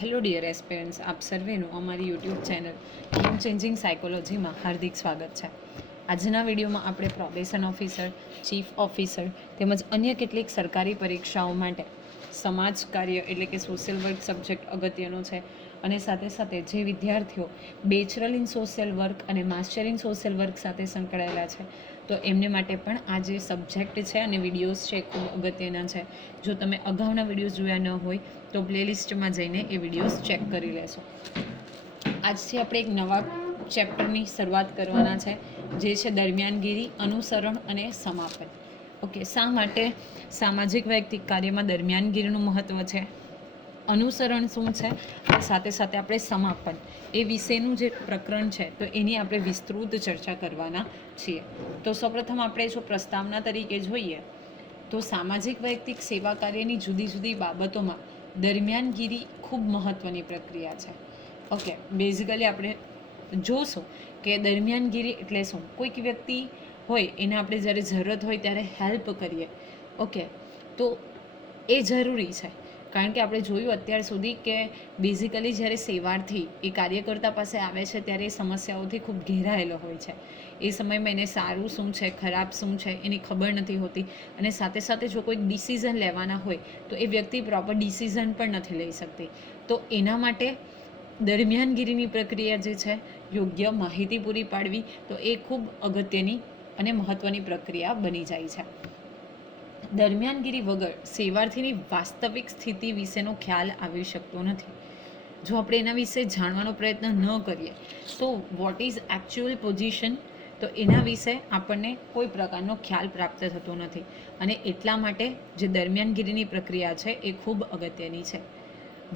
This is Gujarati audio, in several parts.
હેલો ડિયર એસ્પિરન્ટ્સ, આપ સર્વેનું અમારી યુટ્યુબ ચેનલ ગેમ ચેન્જિંગ સાયકોલોજીમાં હાર્દિક સ્વાગત છે. આજના વિડીયોમાં આપણે પ્રોબેશન ઓફિસર, ચીફ ઓફિસર તેમજ અન્ય કેટલીક સરકારી પરીક્ષાઓ માટે સમાજ કાર્ય એટલે કે સોશિયલ વર્ક સબ્જેક્ટ અગત્યનો છે અને સાથે સાથે જે વિદ્યાર્થીઓ બેચરલ ઇન સોશિયલ વર્ક અને માસ્ટર ઇન સોશિયલ વર્ક સાથે સંકળાયેલા છે તો એમને માટે પણ આ જે સબ્જેક્ટ છે અને વિડીયોઝ છે ખૂબ અગત્યના છે. જો તમે અગાઉના વિડીયોઝ જોયા ન હોય તો પ્લેલિસ્ટમાં જઈને એ વિડીયોઝ ચેક કરી લેશો. આજથી આપણે એક નવા ચેપ્ટરની શરૂઆત કરવાના છે, જે છે દરમિયાનગીરી, અનુસરણ અને સમાપન. ઓકે, શા માટે સામાજિક વૈયક્તિક કાર્યમાં દરમિયાનગીરીનું મહત્ત્વ છે, અનુસરણ શું છે, અને સાથે સાથે આપણે સમાપન એ વિશેનું જે પ્રકરણ છે તો એની આપણે વિસ્તૃત ચર્ચા કરવાના છીએ. તો સૌપ્રથમ આપણે જો પ્રસ્તાવના તરીકે જોઈએ તો સામાજિક વૈયક્તિક સેવા કાર્યની જુદી જુદી બાબતોમાં દરમિયાનગીરી ખૂબ મહત્ત્વની પ્રક્રિયા છે. ઓકે, બેઝિકલી આપણે જોશું કે દરમિયાનગીરી એટલે શું. કોઈક વ્યક્તિ હોય એને આપણે જ્યારે જરૂરત હોય ત્યારે હેલ્પ કરીએ, ઓકે, તો એ જરૂરી છે. કારણ કે આપણે જોયું અત્યાર સુધી કે બેઝિકલી જ્યારે સેવાર્થી એ કાર્યકર્તા પાસે આવે છે ત્યારે એ સમસ્યાઓથી ખૂબ ઘેરાયેલો હોય છે. એ સમયમાં એને સારું શું છે, ખરાબ શું છે એની ખબર નથી હોતી, અને સાથે સાથે જો કોઈ ડિસિઝન લેવાના હોય તો એ વ્યક્તિ પ્રોપર ડિસિઝન પણ નથી લઈ શકતી. તો એના માટે દરમિયાનગીરીની પ્રક્રિયા જે છે, યોગ્ય માહિતી પૂરી પાડવી, તો એ ખૂબ અગત્યની અને મહત્ત્વની પ્રક્રિયા બની જાય છે. દરમિયાનગીરી વગર સેવાર્થીની વાસ્તવિક સ્થિતિ વિશેનો ખ્યાલ આવી શકતો નથી. જો આપણે એના વિશે જાણવાનો પ્રયત્ન ન કરીએ તો વોટ ઇઝ એકચ્યુઅલ પોઝિશન, તો એના વિશે આપણને કોઈ પ્રકારનો ખ્યાલ પ્રાપ્ત થતો નથી. અને એટલા માટે જે દરમિયાનગીરીની પ્રક્રિયા છે એ ખૂબ અગત્યની છે.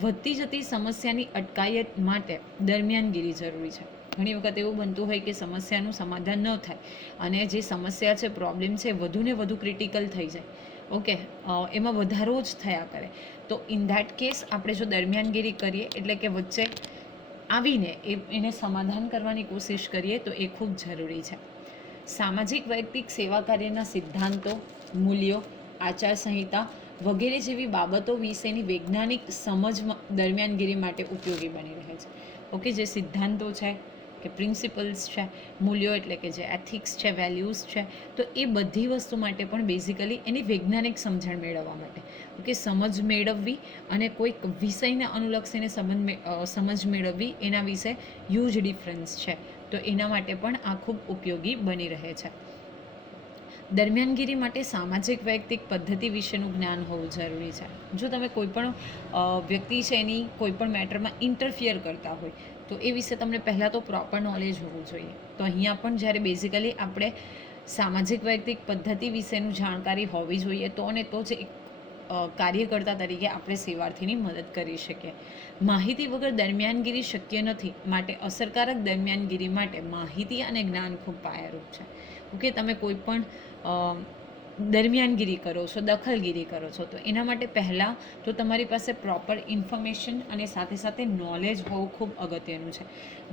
વધતી જતી સમસ્યાની અટકાયત માટે દરમિયાનગીરી જરૂરી છે. ઘણી વખત એવું બનતું હોય કે સમસ્યાનું સમાધાન ન થાય અને જે સમસ્યા છે, પ્રોબ્લેમ છે, વધુ ને વધુ ક્રિટિકલ થઈ જાય. ઓકે, એમાં વધારો જ થયા કરે. તો ઇન ધેટ કેસ આપણે જો દરમિયાનગીરી કરીએ એટલે કે વચ્ચે આવીને એને સમાધાન કરવાની કોશિશ કરીએ તો એ ખૂબ જરૂરી છે. સામાજિક વૈયક્તિક સેવા કાર્યના સિદ્ધાંતો, મૂલ્યો, આચારસંહિતા વગેરે જેવી બાબતો વિશેની વૈજ્ઞાનિક સમજ દરમિયાનગીરી માટે ઉપયોગી બની રહે છે. ઓકે, જે સિદ્ધાંતો છે કે પ્રિન્સિપલ્સ છે, મૂલ્યો એટલે કે જે એથિક્સ છે, વેલ્યુઝ છે, તો એ બધી વસ્તુ માટે પણ બેઝિકલી એની વૈજ્ઞાનિક સમજણ મેળવવા માટે, ઓકે, સમજ મેળવવી અને કોઈક વિષયને અનુલક્ષીને સમજ મેળવવી, એના વિશે હ્યુજ ડિફરન્સ છે. તો એના માટે પણ આ ખૂબ ઉપયોગી બની રહે છે. દરમિયાનગીરી માટે સામાજિક વૈયક્તિક પદ્ધતિ વિશેનું જ્ઞાન હોવું જરૂરી છે. જો તમે કોઈ પણ વ્યક્તિ છે એની કોઈ પણ મેટરમાં ઇન્ટરફિયર કરતા હોય તો એ વિશે તમને પહેલાં તો પ્રોપર નોલેજ હોવું જોઈએ. તો અહીંયા પણ જ્યારે બેઝિકલી આપણે સામાજિક વૈયક્તિક પદ્ધતિ વિશેનું જાણકારી હોવી જોઈએ તો અને તો જ એક કાર્યકર્તા તરીકે આપણે સેવાર્થીની મદદ કરી શકીએ. માહિતી વગર દરમિયાનગીરી શક્ય નથી, માટે અસરકારક દરમિયાનગીરી માટે માહિતી અને જ્ઞાન ખૂબ પાયારૂપ છે. ઓકે, તમે કોઈ પણ દરમિયાનગીરી કરો છો, દખલગીરી કરો છો, તો એના માટે પહેલાં તો તમારી પાસે પ્રોપર ઇન્ફોર્મેશન અને સાથે સાથે નોલેજ હોવું ખૂબ અગત્યનું છે.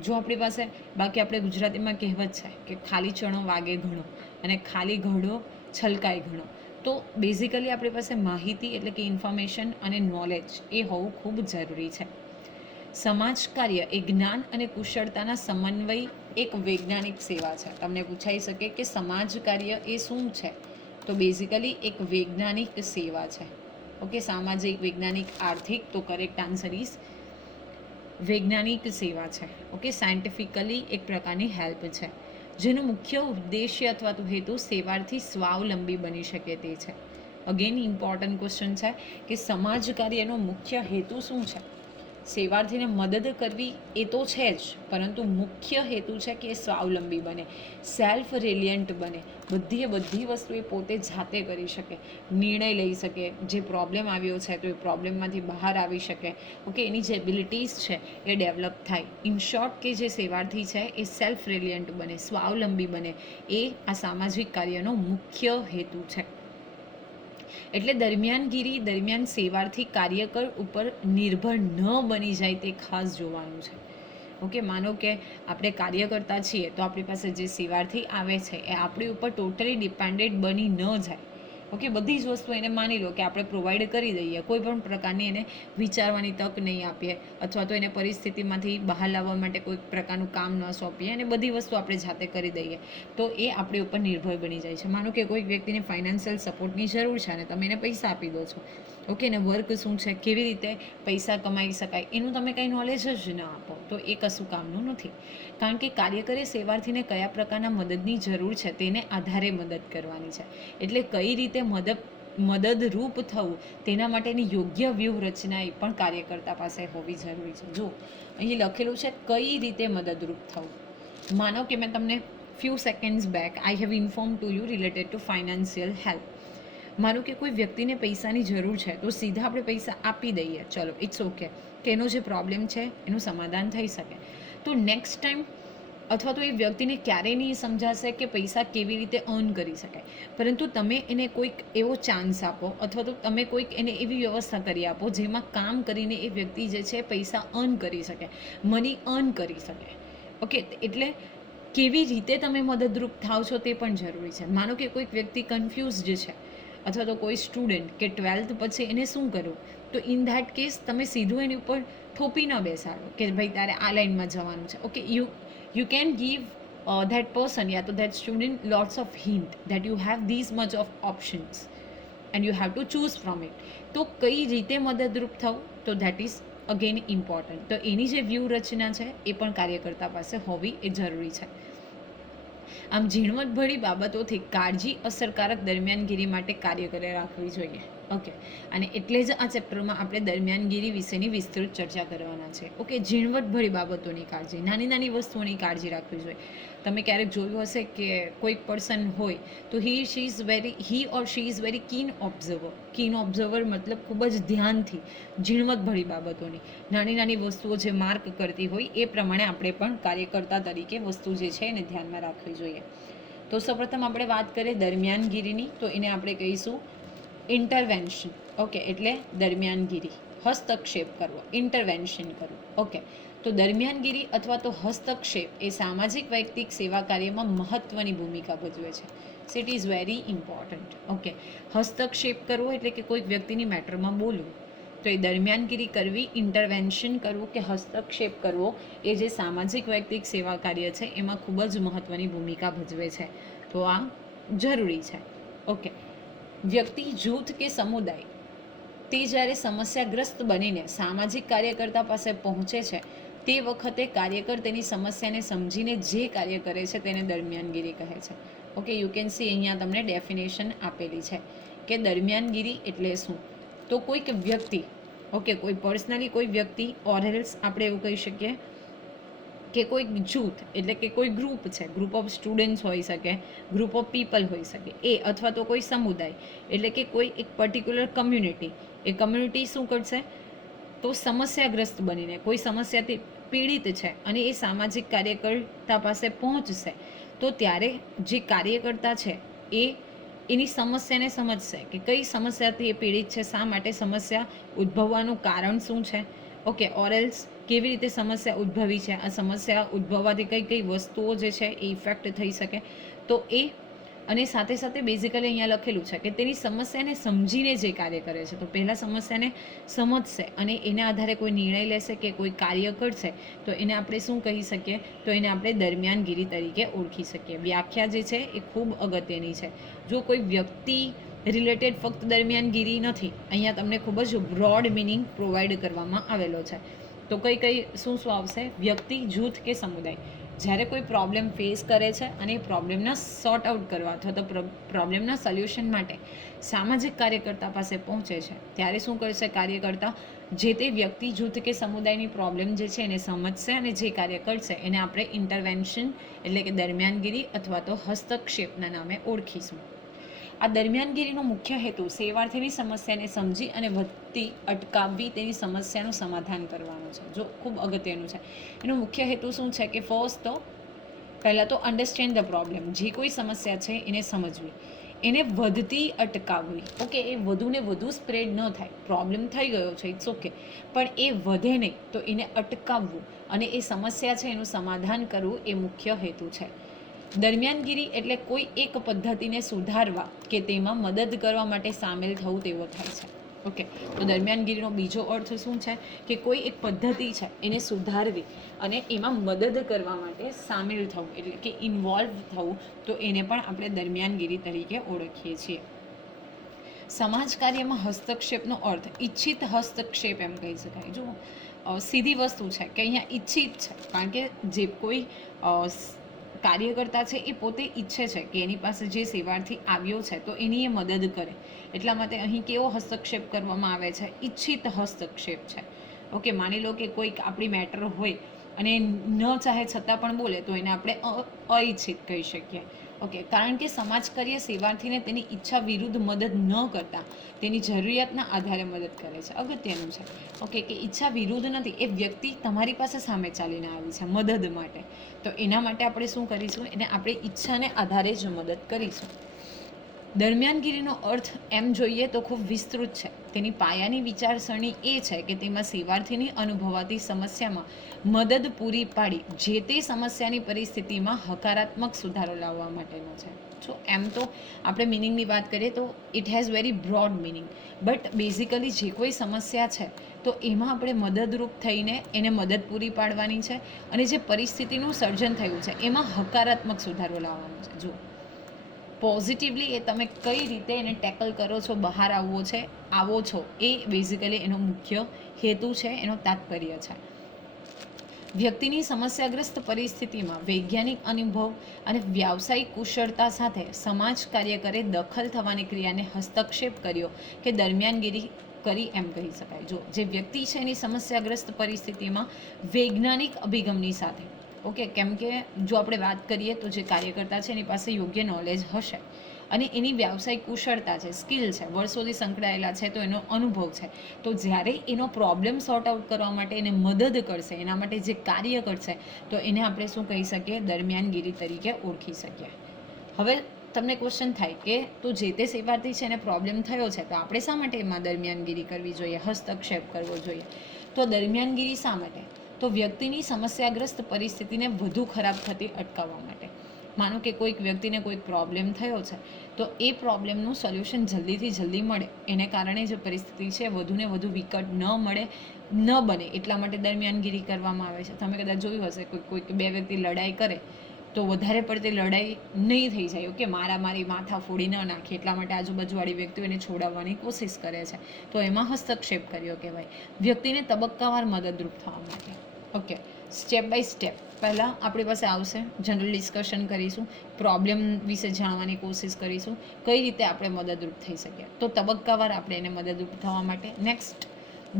જો આપણી પાસે, બાકી આપણે ગુજરાતીમાં કહેવત છે કે ખાલી ચણો વાગે ઘણો અને ખાલી ઘડો છલકાય ઘણો. તો બેઝિકલી આપણી પાસે માહિતી એટલે કે ઇન્ફોર્મેશન અને નોલેજ એ હોવું ખૂબ જરૂરી છે. સમાજ કાર્ય એ જ્ઞાન અને કુશળતાના સમન્વય એક વૈજ્ઞાનિક સેવા છે. તમને પૂછાઈ શકે કે સમાજ કાર્ય એ શું છે, તો બેઝિકલી એક વૈજ્ઞાનિક સેવા છે. ઓકે, સામાજિક, વૈજ્ઞાનિક, આર્થિક, તો કરેક્ટ આન્સર ઇઝ વૈજ્ઞાનિક સેવા છે. ઓકે, સાયન્ટિફિકલી એક પ્રકારની હેલ્પ છે જેનો મુખ્ય ઉદ્દેશ્ય અથવા તો હેતુ સેવાર્થી સ્વાવલંબી બની શકે તે છે. અગેન ઇમ્પોર્ટન્ટ ક્વેશ્ચન છે કે સમાજ કાર્યનો મુખ્ય હેતુ શું છે. સેવાર્થીને મદદ કરવી એ તો છે જ, પરંતુ મુખ્ય હેતુ છે કે એ સ્વાવલંબી બને, સેલ્ફ રિલિયન્ટ બને. બધી વસ્તુ એ પોતે જાતે કરી શકે, નિર્ણય લઈ શકે, જે પ્રોબ્લેમ આવ્યો છે તો એ પ્રોબ્લેમમાંથી બહાર આવી શકે. ઓકે, એની જે એબિલિટીઝ છે એ ડેવલપ થાય. ઇન શોર્ટ, કે જે સેવાર્થી છે એ સેલ્ફ રિલિયન્ટ બને, સ્વાવલંબી બને, એ આ સામાજિક કાર્યનો મુખ્ય હેતુ છે. એટલે દરમિયાનગીરી દરમિયાન સેવાર્થી કાર્યકર ઉપર નિર્ભર ન બની જાય તે ખાસ જોવાનું છે. ઓકે, માનો કે આપણે કાર્યકર્તા છીએ તો આપણી પાસે જે સેવાર્થી આવે છે એ આપણી ઉપર ટોટલી ડિપેન્ડેન્ટ બની ન જાય. ઓકે, બધી જ વસ્તુ એને માની લો કે આપણે પ્રોવાઈડ કરી દઈએ, કોઈ પણ પ્રકારની એને વિચારવાની તક નહીં આપીએ, અથવા તો એને પરિસ્થિતિમાંથી બહાર લાવવા માટે કોઈ પ્રકારનું કામ ન સોંપીએ અને બધી વસ્તુ આપણે જાતે કરી દઈએ, તો એ આપણી ઉપર નિર્ભર બની જાય છે. માનો કે કોઈક વ્યક્તિને ફાઇનાન્શિયલ સપોર્ટની જરૂર છે અને તમે એને પૈસા આપી દો છો, ઓકે, ને વર્ક શું છે, કેવી રીતે પૈસા કમાઈ શકાય, એનું તમે કંઈ નોલેજ જ ન આપો, તો એ કશું કામનું નથી. કારણ કે કાર્યકરે સેવાર્થીને કયા પ્રકારના મદદની જરૂર છે તેને આધારે મદદ કરવાની છે. એટલે કઈ રીતે મદદરૂપ થવું તેના માટેની યોગ્ય વ્યૂહરચના એ પણ કાર્યકર્તા પાસે હોવી જરૂરી છે. જો અહીં લખેલું છે કઈ રીતે મદદરૂપ થવું. માનો કે મેં તમને few seconds back I have informed to you related to financial help. માનો કે કોઈ વ્યક્તિને પૈસાની જરૂર છે તો સીધા આપણે પૈસા આપી દઈએ, ચલો ઇટ્સ ઓકે, કે એનો જે પ્રોબ્લેમ છે એનું સમાધાન થઈ શકે. તો નેક્સ્ટ ટાઈમ અથવા તો એ વ્યક્તિને ક્યારેય નહીં સમજાશે કે પૈસા કેવી રીતે અર્ન કરી શકાય, પરંતુ તમે એને કોઈક એવો ચાન્સ આપો અથવા તો તમે કોઈક એને એવી વ્યવસ્થા કરી આપો જેમાં કામ કરીને એ વ્યક્તિ જે છે પૈસા અર્ન કરી શકે, મની અર્ન કરી શકે. ઓકે, એટલે કેવી રીતે તમે મદદરૂપ થાવ છો તે પણ જરૂરી છે. માનો કે કોઈક વ્યક્તિ કન્ફ્યુઝડ છે અથવા તો કોઈ સ્ટુડન્ટ કે 12th પછી એને શું કરવું, તો ઇન ધેટ કેસ તમે સીધું એની ઉપર થોપી ન બેસાડો કે ભાઈ તારે આ લાઈનમાં જવાનું છે. Okay, you can give that person, yeah, to that student lots of hint that you have these much of options and you have to choose from it. તો કઈ રીતે મદદરૂપ થવું, તો that is again important. તો એની જે વ્યૂહરચના છે એ પણ કાર્યકર્તા પાસે હોવી એ જરૂરી છે. આમ ઝીણવટભરી બાબતોથી કાળજી અસરકારક દરમિયાનગીરી માટે કાર્યકરે રાખવી જોઈએ. ઓકે, અને એટલે જ આ ચેપ્ટરમાં આપણે દરમિયાનગીરી વિશેની વિસ્તૃત ચર્ચા કરવાના છે. ઓકે, ઝીણવટભરી બાબતોની કાળજી, નાની નાની વસ્તુઓની કાળજી રાખવી જોઈએ. તમે ક્યારેક જોયું હશે કે કોઈક પર્સન હોય તો he or she is very keen observer મતલબ ખૂબ જ ધ્યાનથી ઝીણવટભરી બાબતોની નાની નાની વસ્તુઓ જે માર્ક કરતી હોય એ પ્રમાણે આપણે પણ કાર્યકર્તા તરીકે વસ્તુ જે છે એને ધ્યાનમાં રાખવી જોઈએ. તો સૌપ્રથમ આપણે વાત કરીએ દરમિયાનગીરીની, તો એને આપણે કહીશું ઇન્ટરવેન્શન. ઓકે, એટલે દરમિયાનગીરી, હસ્તક્ષેપ કરવો, ઇન્ટરવેન્શન કરવું. ઓકે, તો દરમિયાનગીરી અથવા તો હસ્તક્ષેપ એ સામાજિક વૈયક્તિક સેવા કાર્યમાં મહત્વની ભૂમિકા ભજવે છે. So it is very important. Okay, હસ્તક્ષેપ કરવો એટલે કે કોઈક વ્યક્તિની મેટરમાં બોલવું, તો એ દરમિયાનગીરી કરવી, ઇન્ટરવેન્શન કરવું કે હસ્તક્ષેપ કરવો એ જે સામાજિક વૈયક્તિક સેવા કાર્ય છે એમાં ખૂબ જ મહત્વની ભૂમિકા ભજવે છે. તો આ જરૂરી છે. ઓકે, વ્યક્તિ, જૂથ કે સમુદાય તે જ્યારે સમસ્યાગ્રસ્ત બનીને સામાજિક કાર્યકર્તા પાસે પહોંચે છે તે વખતે કાર્યકર તેની સમસ્યાને સમજીને જે કાર્ય કરે છે તેને દરમિયાનગીરી કહે છે. ઓકે, યુ કેન સી અહીંયા તમને ડેફિનેશન આપેલી છે કે દરમિયાનગીરી એટલે શું. તો કોઈક વ્યક્તિ, ઓકે, કોઈ પર્સનલી કોઈ વ્યક્તિ ઓર એલ્સ આપણે એવું કહી શકીએ કે કોઈક જૂથ એટલે કે કોઈ ગ્રુપ છે, ગ્રુપ ઓફ સ્ટુડન્ટ્સ હોઈ શકે, ગ્રુપ ઓફ પીપલ હોઈ શકે, એ અથવા તો કોઈ સમુદાય એટલે કે કોઈ એક પર્ટિક્યુલર કમ્યુનિટી, એ કમ્યુનિટી શું કરશે, તો સમસ્યાગ્રસ્ત બનીને કોઈ સમસ્યાથી પીડિત છે અને એ સામાજિક કાર્યકર્તા પાસે પહોંચશે, તો ત્યારે જે કાર્યકર્તા છે એ એની સમસ્યાને સમજશે કે કઈ સમસ્યાથી એ પીડિત છે, શા માટે સમસ્યા ઉદ્ભવવાનું કારણ શું છે. ઓકે, ઓર એલ્સ કેવી રીતે સમસ્યા ઉદ્ભવી છે, આ સમસ્યા ઉદ્ભવવાથી કઈ કઈ વસ્તુઓ જે છે એ ઇફેક્ટ થઈ શકે, તો એ અને સાથે સાથે બેઝિકલી અહીંયા લખેલું છે કે તેની સમસ્યાને સમજીને જે કાર્ય કરે છે. તો પહેલાં સમસ્યાને સમજશે અને એના આધારે કોઈ નિર્ણય લેશે કે કોઈ કાર્ય કરશે, તો એને આપણે શું કહી શકીએ, તો એને આપણે દરમિયાનગીરી તરીકે ઓળખી શકીએ. વ્યાખ્યા જે છે એ ખૂબ અગત્યની છે. જો કોઈ વ્યક્તિ રિલેટેડ ફક્ત દરમિયાનગીરી નથી, અહીંયા તમને ખૂબ જ બ્રોડ મિનિંગ પ્રોવાઈડ કરવામાં આવેલો છે. તો કઈ શું આવશે, વ્યક્તિ, જૂથ કે સમુદાય જ્યારે કોઈ પ્રોબ્લેમ ફેસ કરે છે અને એ પ્રોબ્લેમના સોર્ટ આઉટ કરવા અથવા તો પ્રોબ્લેમના સોલ્યુશન માટે સામાજિક કાર્યકર્તા પાસે પહોંચે છે, ત્યારે શું કરશે કાર્યકર્તા, જે તે વ્યક્તિ, જૂથ કે સમુદાયની પ્રોબ્લેમ જે છે એને સમજશે અને જે કાર્ય કરશે એને આપણે ઇન્ટરવેન્શન એટલે કે દરમિયાનગીરી અથવા તો હસ્તક્ષેપના નામે ઓળખીશું. આ દરમિયાનગીરીનો મુખ્ય હેતુ સેવાર્થીની સમસ્યાને સમજી અને વધતી અટકાવવી તેની સમસ્યાનું સમાધાન કરવાનો છે. જો ખૂબ અગત્યનું છે. એનો મુખ્ય હેતુ શું છે કે ફર્સ્ટ તો પહેલાં તો અન્ડરસ્ટેન્ડ ધ પ્રોબ્લેમ, જે કોઈ સમસ્યા છે એને સમજવી, એને વધતી અટકાવવી. ઓકે, એ વધુને વધુ સ્પ્રેડ ન થાય, પ્રોબ્લેમ થઈ ગયો છે ઇટ્સ ઓકે, પણ એ વધે નહીં, તો એને અટકાવવું અને એ સમસ્યા છે એનું સમાધાન કરવું એ મુખ્ય હેતુ છે. દરમિયાનગીરી એટલે કોઈ એક પદ્ધતિને સુધારવા કે તેમાં મદદ કરવા માટે સામેલ થવું તેવો થાય છે. ઓકે, તો દરમિયાનગીરીનો બીજો અર્થ શું છે કે કોઈ એક પદ્ધતિ છે એને સુધારવી અને એમાં મદદ કરવા માટે સામેલ થવું એટલે કે ઇન્વોલ્વ થવું, તો એને પણ આપણે દરમિયાનગીરી તરીકે ઓળખીએ છીએ. સમાજ કાર્યમાં હસ્તક્ષેપનો અર્થ ઈચ્છિત હસ્તક્ષેપ એમ કહી શકાય. જો સીધી વસ્તુ છે કે અહીંયા ઈચ્છિત છે, કારણ કે જે કોઈ કાર્યકર્તા છે એ પોતે ઈચ્છે છે કે એની પાસે જે સેવાર્થી આવ્યો છે તો એની એ મદદ કરે, એટલા માટે અહીં કેવો હસ્તક્ષેપ કરવામાં આવે છે? ઈચ્છિત હસ્તક્ષેપ છે. ઓકે, માની લો કે કોઈક આપણી મેટર હોય અને ન ચાહે છતાં પણ બોલે તો એને આપણે અઈચ્છિત કહી શકીએ. ઓકે, કારણ કે સમાજ કાર્ય સેવાર્થીને તેની ઈચ્છા વિરુદ્ધ મદદ ન કરતા તેની જરૂરિયાતના આધારે મદદ કરે છે. અગત્યનું છે. ઓકે, કે ઈચ્છા વિરુદ્ધ નથી, એ વ્યક્તિ તમારી પાસે સામે ચાલીને આવી છે મદદ માટે, તો એના માટે આપણે શું કરીશું? એને આપણે ઈચ્છાને આધારે જ મદદ કરીશું. દરમિયાનગીરીનો અર્થ એમ જોઈએ તો ખૂબ વિસ્તૃત છે. તેની પાયાની વિચારસરણી એ છે કે તેમાં સેવાર્થીની અનુભવાતી સમસ્યામાં મદદ પૂરી પાડી જે તે સમસ્યાની પરિસ્થિતિમાં હકારાત્મક સુધારો લાવવા માટેનો છે. જો એમ તો આપણે મિનિંગની વાત કરીએ તો it has very broad meaning, but basically જે કોઈ સમસ્યા છે તો એમાં આપણે મદદરૂપ થઈને એને મદદ પૂરી પાડવાની છે અને જે પરિસ્થિતિનું સર્જન થયું છે એમાં હકારાત્મક સુધારો લાવવાનો છે. જો પોઝિટિવલી એ તમે કઈ રીતે એને ટેકલ કરો છો, બહાર આવો છો, એ બેઝિકલી એનો મુખ્ય હેતુ છે, એનો તાત્પર્ય છે. વ્યક્તિની સમસ્યાગ્રસ્ત પરિસ્થિતિમાં વૈજ્ઞાનિક અનુભવ અને વ્યાવસાયિક કુશળતા સાથે સમાજ કાર્યકરે દખલ થવાની ક્રિયાને હસ્તક્ષેપ કર્યો કે દરમિયાનગીરી કરી એમ કહી શકાય. જો જે વ્યક્તિ છે એની સમસ્યાગ્રસ્ત પરિસ્થિતિમાં વૈજ્ઞાનિક અભિગમની સાથે, ઓકે, કેમ કે જો આપણે વાત કરીએ તો જે કાર્યકર્તા છે એની પાસે યોગ્ય નોલેજ હશે અને એની વ્યાવસાયિક કુશળતા છે, સ્કિલ છે, વર્ષોથી સંકળાયેલા છે, તો એનો અનુભવ છે, તો જ્યારે એનો પ્રોબ્લેમ સોર્ટ આઉટ કરવા માટે એને મદદ કરશે, એના માટે જે કાર્ય કરશે, તો એને આપણે શું કહી શકીએ? દરમિયાનગીરી તરીકે ઓળખી શકીએ. હવે તમને ક્વેશ્ચન થાય કે તો જે તે સેવાર્થી છે એને પ્રોબ્લેમ થયો છે, તો આપણે શા માટે એમાં દરમિયાનગીરી કરવી જોઈએ, હસ્તક્ષેપ કરવો જોઈએ? તો દરમિયાનગીરી શા માટે? તો વ્યક્તિની સમસ્યાગ્રસ્ત પરિસ્થિતિને વધુ ખરાબ થતી અટકાવવા માટે. માનો કે કોઈક વ્યક્તિને કોઈક પ્રોબ્લેમ થયો છે, તો એ પ્રોબ્લેમનું સોલ્યુશન જલ્દીથી જલ્દી મળે, એને કારણે જે પરિસ્થિતિ છે વધુને વધુ વિકટ ન બને એટલા માટે દરમિયાનગીરી કરવામાં આવે છે. તમે કદાચ જોયું હશે કોઈક બે વ્યક્તિ લડાઈ કરે તો વધારે પડતી લડાઈ નહીં થઈ જાય, ઓકે, મારી માથા ફોડી ન નાખે, એટલા માટે આજુબાજુવાળી વ્યક્તિઓ એને છોડાવવાની કોશિશ કરે છે, તો એમાં હસ્તક્ષેપ કર્યો કહેવાય. વ્યક્તિને તબક્કાવાર મદદરૂપ થવા માટે. ઓકે, સ્ટેપ બાય સ્ટેપ પહેલાં આપણી પાસે આવશે, જનરલ ડિસ્કશન કરીશું, પ્રોબ્લેમ વિશે જાણવાની કોશિશ કરીશું, કઈ રીતે આપણે મદદરૂપ થઈ શકીએ. તો તબક્કાવાર આપણે એને મદદરૂપ થવા માટે નેક્સ્ટ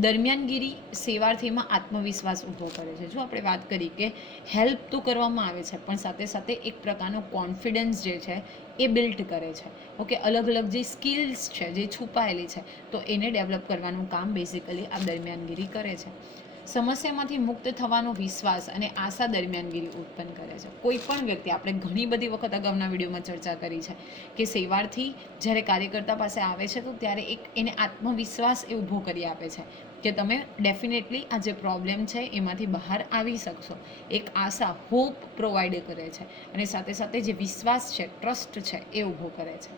દરમિયાનગીરી સેવાર્થીમાં આત્મવિશ્વાસ ઊભો કરે છે. જો આપણે વાત કરી કે હેલ્પ તો કરવામાં આવે છે પણ સાથે સાથે એક પ્રકારનો કોન્ફિડન્સ જે છે એ બિલ્ડ કરે છે. ઓકે, અલગ અલગ જે સ્કિલ્સ છે જે છુપાયેલી છે તો એને ડેવલપ કરવાનું કામ બેઝિકલી આ દરમિયાનગીરી કરે છે. સમસ્યામાંથી મુક્ત થવાનો વિશ્વાસ અને આશા દરમિયાનગીરી ઉત્પન્ન કરે છે. કોઈ પણ વ્યક્તિ, આપણે ઘણી બધી વખત અગાઉના વિડીયોમાં ચર્ચા કરી છે કે સેવાર્થી જ્યારે કાર્યકર્તા પાસે આવે છે તો ત્યારે એને આત્મવિશ્વાસ એ ઊભો કરી આપે છે કે તમે ડેફિનેટલી આ જે પ્રોબ્લેમ છે એમાંથી બહાર આવી શકશો. એક આશા, હોપ પ્રોવાઈડ કરે છે અને સાથે સાથે જે વિશ્વાસ છે, ટ્રસ્ટ છે એ ઊભો કરે છે.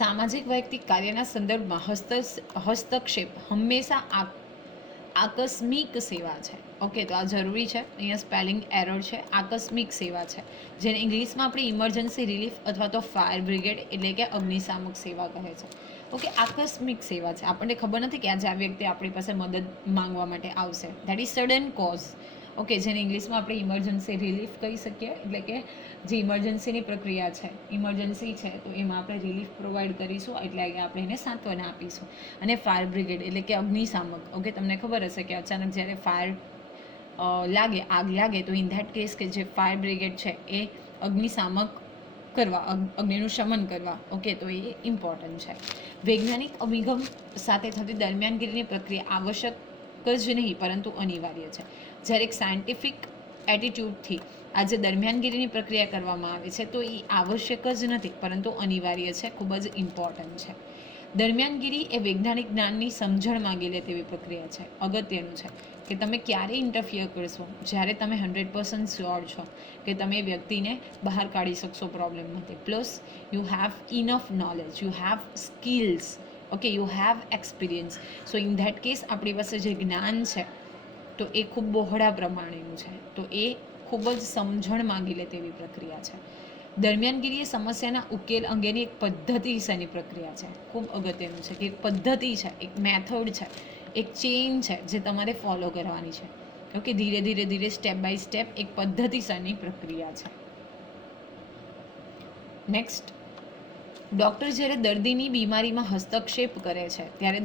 સામાજિક વૈયક્તિક કાર્યના સંદર્ભમાં હસ્તક્ષેપ હંમેશા આકસ્મિક સેવા છે. ઓકે, તો આ જરૂરી છે, અહીંયા સ્પેલિંગ એરર છે. આકસ્મિક સેવા છે, જેને ઇંગ્લિશમાં આપણે ઇમરજન્સી રિલીફ અથવા તો ફાયર બ્રિગેડ એટલે કે અગ્નિશામક સેવા કહે છે. ઓકે, આકસ્મિક સેવા છે, આપણને ખબર નથી કે આજે આ વ્યક્તિ આપણી પાસે મદદ માંગવા માટે આવશે, that is sudden cause. Okay, જેને ઇંગ્લિશમાં આપણે ઇમરજન્સી રિલીફ કહી શકીએ, એટલે કે જે ઇમરજન્સીની પ્રક્રિયા છે, ઇમરજન્સી છે તો એમાં આપણે રિલીફ પ્રોવાઈડ કરીશું, એટલે આપણે એને સાંત્વના આપીશું. અને ફાયર બ્રિગેડ એટલે કે અગ્નિશામક. ઓકે, તમને ખબર હશે કે અચાનક જ્યારે ફાયર આગ લાગે તો ઇન ધેટ કેસ કે જે ફાયર બ્રિગેડ છે એ અગ્નિશામક કરવા, અગ્નિનું શમન કરવા, ઓકે, તો એ ઇમ્પોર્ટન્ટ છે. વૈજ્ઞાનિક અભિગમ સાથે થતી દરમિયાનગીરીની પ્રક્રિયા આવશ્યક જ નહીં પરંતુ અનિવાર્ય છે. જ્યારે એક સાયન્ટિફિક એટીટ્યૂડથી આજે દરમિયાનગીરીની પ્રક્રિયા કરવામાં આવે છે તો એ આવશ્યક જ નથી પરંતુ અનિવાર્ય છે, ખૂબ જ ઇમ્પોર્ટન્ટ છે. દરમિયાનગીરી એ વૈજ્ઞાનિક જ્ઞાનની સમજણ માંગી લે તેવી પ્રક્રિયા છે. અગત્યનું છે કે તમે ક્યારે ઇન્ટરફિયર કરશો જ્યારે તમે 100% શ્યોર છો કે તમે એ વ્યક્તિને બહાર કાઢી શકશો પ્રોબ્લેમમાંથી. Plus you have enough knowledge, you have skills, okay, you have experience. So in that case આપણી પાસે જે જ્ઞાન છે તો એ ખૂબ બહોળા પ્રમાણેનું છે, તો એ ખૂબ જ સમજણ માંગી લે તેવી પ્રક્રિયા છે. દરમિયાનગીરી એ સમસ્યાના ઉકેલ અંગેની એક પદ્ધતિસરની પ્રક્રિયા છે. ખૂબ અગત્યનું છે કે એક પદ્ધતિ છે, એક મેથડ છે, એક ચેઇન છે જે તમારે ફોલો કરવાની છે. ઓકે, ધીરે ધીરે ધીરે સ્ટેપ બાય સ્ટેપ એક પદ્ધતિસરની પ્રક્રિયા છે. નેક્સ્ટ, ડૉક્ટર જ્યારે દર્દીની બીમારીમાં હસ્તક્ષેપ કરે છે ત્યારે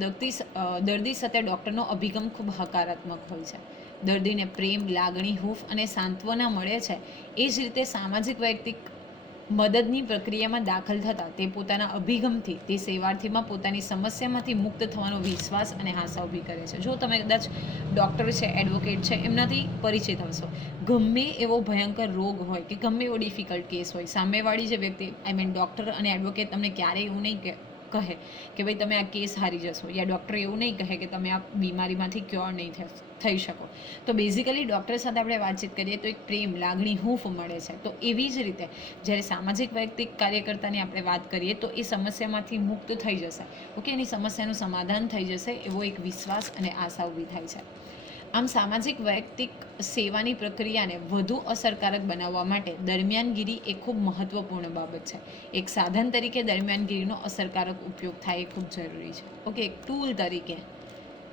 દર્દી સાથે ડૉક્ટરનો અભિગમ ખૂબ હકારાત્મક હોય છે. દર્દીને પ્રેમ, લાગણી, હૂંફ અને સાંત્વના મળે છે. એ જ રીતે સામાજિક વૈયક્તિક મદદની પ્રક્રિયામાં દાખલ થતાં તે પોતાના અભિગમથી તે સેવાર્થીમાં પોતાની સમસ્યામાંથી મુક્ત થવાનો વિશ્વાસ અને આશા ઊભી કરે છે. જો તમે કદાચ ડૉક્ટર છે, એડવોકેટ છે, એમનાથી પરિચિત હશો, ગમે એવો ભયંકર રોગ હોય કે ગમે એવો ડિફિકલ્ટ કેસ હોય, સામેવાળી જે વ્યક્તિ ડૉક્ટર અને એડવોકેટ તમને ક્યારેય એવું નહીં કહે કે ભાઈ તમે આ કેસ હારી જશો, યા ડૉક્ટર એવું નહીં કહે કે તમે આ બીમારીમાંથી ક્યોર નહીં થઈ શકો. તો બેઝિકલી ડૉક્ટર સાથે આપણે વાતચીત કરીએ તો એક પ્રેમ, લાગણી, હૂંફ મળે છે. તો એવી જ રીતે જ્યારે સામાજિક વૈયક્તિક કાર્યકર્તાની આપણે વાત કરીએ તો એ સમસ્યામાંથી મુક્ત થઈ જશે, ઓકે, એની સમસ્યાનું સમાધાન થઈ જશે એવો એક વિશ્વાસ અને આશા ઊભી થાય છે. આમ સામાજિક વૈયક્તિક સેવાની પ્રક્રિયાને વધુ અસરકારક બનાવવા માટે દરમિયાનગીરી એ ખૂબ મહત્વપૂર્ણ બાબત છે. એક સાધન તરીકે દરમિયાનગીરીનો અસરકારક ઉપયોગ થાય એ ખૂબ જરૂરી છે. ઓકે, એક ટૂલ તરીકે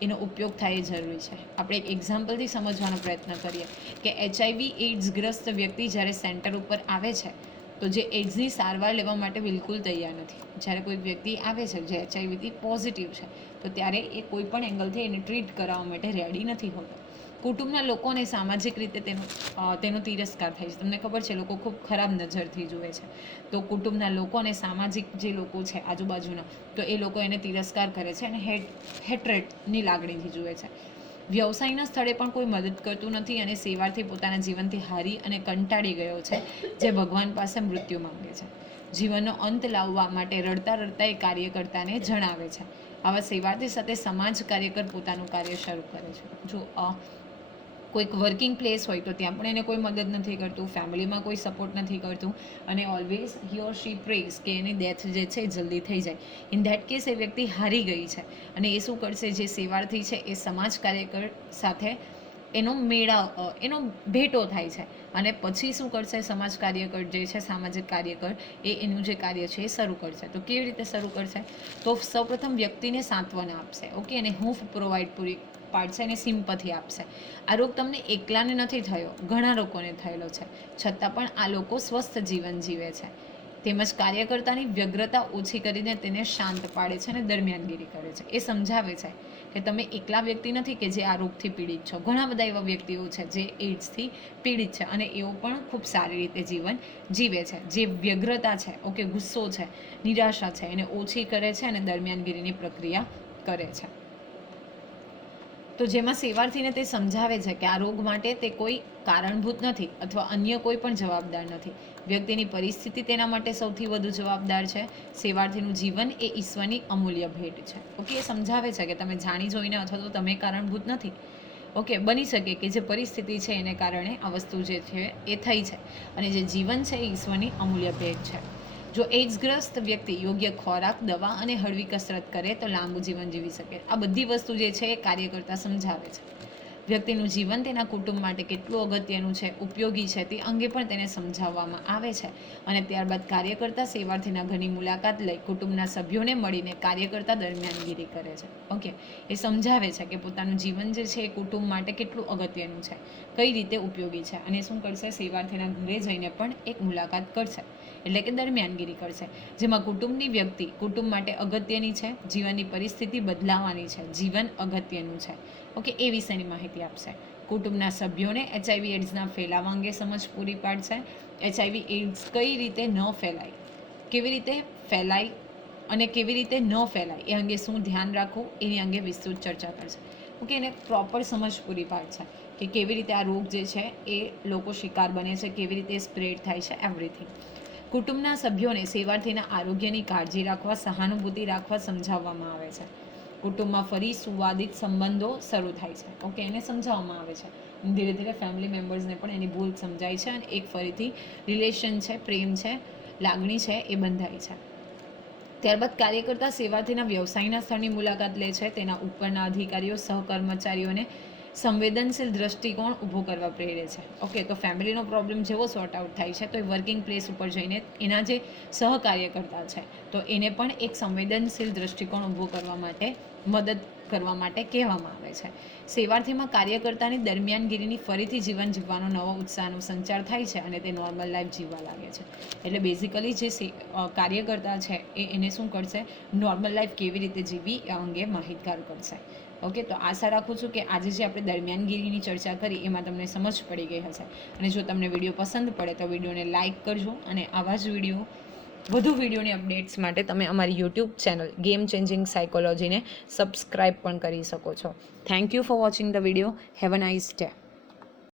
એનો ઉપયોગ થાય એ જરૂરી છે. આપણે એક એક્ઝામ્પલથી સમજવાનો પ્રયત્ન કરીએ કે HIV એઇડ્સગ્રસ્ત વ્યક્તિ જ્યારે સેન્ટર ઉપર આવે છે તો જે એઇડ્સની સારવાર લેવા માટે બિલકુલ તૈયાર નથી. જ્યારે કોઈ વ્યક્તિ આવે છે જે HIV પોઝિટિવ છે તો ત્યારે એ કોઈ પણ એંગલથી એને ટ્રીટ કરાવવા માટે રેડી નથી હોતો. કુટુંબના લોકોને સામાજિક રીતે તેનો તિરસ્કાર થાય છે. તમને ખબર છે, લોકો ખૂબ ખરાબ નજરથી જુએ છે. તો કુટુંબના લોકો અને સામાજિક જે લોકો છે આજુબાજુના, તો એ લોકો એને તિરસ્કાર કરે છે અને હેટ્રેટની લાગણીથી જુએ છે. વ્યવસાયના સ્થળે પણ કોઈ મદદ કરતું નથી અને સેવાથી પોતાના જીવનથી હારી અને કંટાળી ગયો છે, જે ભગવાન પાસે મૃત્યુ માંગે છે. જીવનનો અંત લાવવા માટે રડતા રડતા એ કાર્યકર્તાને જણાવે છે. આવા સેવાર્થી સાથે સમાજ કાર્યકર પોતાનું કાર્ય શરૂ કરે છે. જો કોઈક વર્કિંગ પ્લેસ હોય તો ત્યાં પણ એને કોઈ મદદ નથી કરતું, ફેમિલીમાં કોઈ સપોર્ટ નથી કરતું અને always he or she praise કે એની ડેથ જે છે જલ્દી થઈ જાય. ઇન ધેટ કેસ એ વ્યક્તિ હારી ગઈ છે અને એ શું કરશે, જે સેવાર્થી છે એ સમાજ કાર્યકર સાથે એનો ભેટો થાય છે અને પછી શું કરશે, સમાજ કાર્યકર જે છે, સામાજિક કાર્યકર, એ એનું જે કાર્ય છે એ શરૂ કરશે. તો કેવી રીતે શરૂ કરશે? તો સૌપ્રથમ વ્યક્તિને સાંત્વના આપશે, ઓકે, અને હૂંફ પૂરી પાડશે અને સિમ્પથી આપશે. આ રોગ તમને એકલાને નથી થયો, ઘણા લોકોને થયેલો છે, છતાં પણ આ લોકો સ્વસ્થ જીવન જીવે છે. તેમજ કાર્યકર્તાની વ્યગ્રતા ઓછી કરીને તેને શાંત પાડે છે અને દરમિયાનગીરી કરે છે. એ સમજાવે છે કે તમે એકલા વ્યક્તિ નથી કે જે આ રોગથી પીડિત છો. ઘણા બધા એવા વ્યક્તિઓ છે જે એઇડ્સથી પીડિત છે અને એઓ પણ ખૂબ સારી રીતે જીવન જીવે છે. જે વ્યગ્રતા છે, ઓકે, ગુસ્સો છે, નિરાશા છે, એને ઓછી કરે છે અને દરમિયાનગીરીની પ્રક્રિયા કરે છે. તો જેમાં સેવાર્થીને તે સમજાવે છે કે આ રોગ માટે તે કોઈ કારણભૂત નથી અથવા અન્ય કોઈ પણ જવાબદાર નથી. વ્યક્તિની પરિસ્થિતિ તેના માટે સૌથી વધુ જવાબદાર છે. સેવાર્થીનું જીવન એ ઈશ્વરની અમૂલ્ય ભેટ છે. ઓકે, એ સમજાવે છે કે તમે જાણી જોઈને અથવા તો તમે કારણભૂત નથી. ઓકે, બની શકે કે જે પરિસ્થિતિ છે એને કારણે આ વસ્તુ જે છે એ થઈ છે અને જે જીવન છે એ ઈશ્વરની અમૂલ્ય ભેટ છે. જો એઇડ્સગ્રસ્ત વ્યક્તિ યોગ્ય ખોરાક, દવા અને હળવી કસરત કરે તો લાંબુ જીવન જીવી શકે. આ બધી વસ્તુ જે છે એ કાર્યકર્તા સમજાવે છે. વ્યક્તિનું જીવન તેના કુટુંબ માટે કેટલું અગત્યનું છે, ઉપયોગી છે, તે અંગે પણ તેને સમજાવવામાં આવે છે અને ત્યારબાદ કાર્યકર્તા સેવાર્થીના ઘરની મુલાકાત લઈ કુટુંબના સભ્યોને મળીને કાર્યકર્તા દરમિયાનગીરી કરે છે. ઓકે, એ સમજાવે છે કે પોતાનું જીવન જે છે એ કુટુંબ માટે કેટલું અગત્યનું છે, કઈ રીતે ઉપયોગી છે અને શું કરશે, સેવાર્થીના ઘરે જઈને પણ એક મુલાકાત કરશે, એટલે કે દરમિયાનગીરી કરશે, જેમાં કુટુંબની વ્યક્તિ કુટુંબ માટે અગત્યની છે, જીવનની પરિસ્થિતિ બદલાવાની છે, જીવન અગત્યનું છે. ઓકે, એ વિશેની માહિતી આપશે. કુટુંબના સભ્યોને HIV એઇડ્સના ફેલાવા અંગે સમજ પૂરી પાડશે. HIV એઇડ્સ કઈ રીતે ન ફેલાય, કેવી રીતે ફેલાય અને કેવી રીતે ન ફેલાય એ અંગે શું ધ્યાન રાખવું એની અંગે વિસ્તૃત ચર્ચા કરશે. ઓકે, એને પ્રોપર સમજ પૂરી પાડશે કે કેવી રીતે આ રોગ જે છે એ લોકો શિકાર બને છે, કેવી રીતે સ્પ્રેડ થાય છે, એવરીથિંગ. કુટુંબના સભ્યોને સેવાર્થીના આરોગ્યની કાળજી રાખવા, સહાનુભૂતિ રાખવા સમજાવવામાં આવે છે. કુટુંબમાં ફરી સુવાદિત સંબંધો શરૂ થાય છે. ઓકે, એને સમજાવવામાં આવે છે. ધીરે ધીરે ફેમિલી મેમ્બર્સને પણ એની ભૂલ સમજાય છે અને એક ફરીથી રિલેશન છે, પ્રેમ છે, લાગણી છે એ બંધાય છે. ત્યારબાદ કાર્યકર્તા સેવાર્થીના વ્યવસાયના સ્થળની મુલાકાત લે છે. તેના ઉપરના અધિકારીઓ સહકર્મચારીઓને સંવેદનશીલ દ્રષ્ટિકોણ ઊભો કરવા પ્રેરે છે. ઓકે, તો ફેમિલીનો પ્રોબ્લેમ જેવો સોર્ટ આઉટ થાય છે તો એ વર્કિંગ પ્લેસ ઉપર જઈને એના જે સહકાર્યકર્તા છે તો એને પણ એક સંવેદનશીલ દ્રષ્ટિકોણ ઊભો કરવા માટે મદદ કરવા માટે કહેવામાં આવે છે. સેવાર્થીમાં કાર્યકર્તાની દરમિયાનગીરીની ફરીથી જીવન જીવવાનો નવો ઉત્સાહનો સંચાર થાય છે અને તે નોર્મલ લાઈફ જીવવા લાગે છે. એટલે બેઝિકલી જે કાર્યકર્તા છે એને શું કરશે, નોર્મલ લાઈફ કેવી રીતે જીવવી એ અંગે માહિતગાર કરશે. ઓકે, તો આશા રાખું છું કે આજે જે આપણે દરમિયાનગીરીની ચર્ચા કરી એમાં તમને સમજ પડી ગઈ હશે. અને જો તમને વિડીયો પસંદ પડે તો વિડીયોને લાઇક કરજો અને આવા જ વધુ વિડીયોની અપડેટ્સ માટે તમે અમારી યુટ્યુબ ચેનલ ગેમ ચેન્જિંગ સાયકોલોજીને સબસ્ક્રાઈબ પણ કરી શકો છો. Thank you for watching the video. Have a nice day.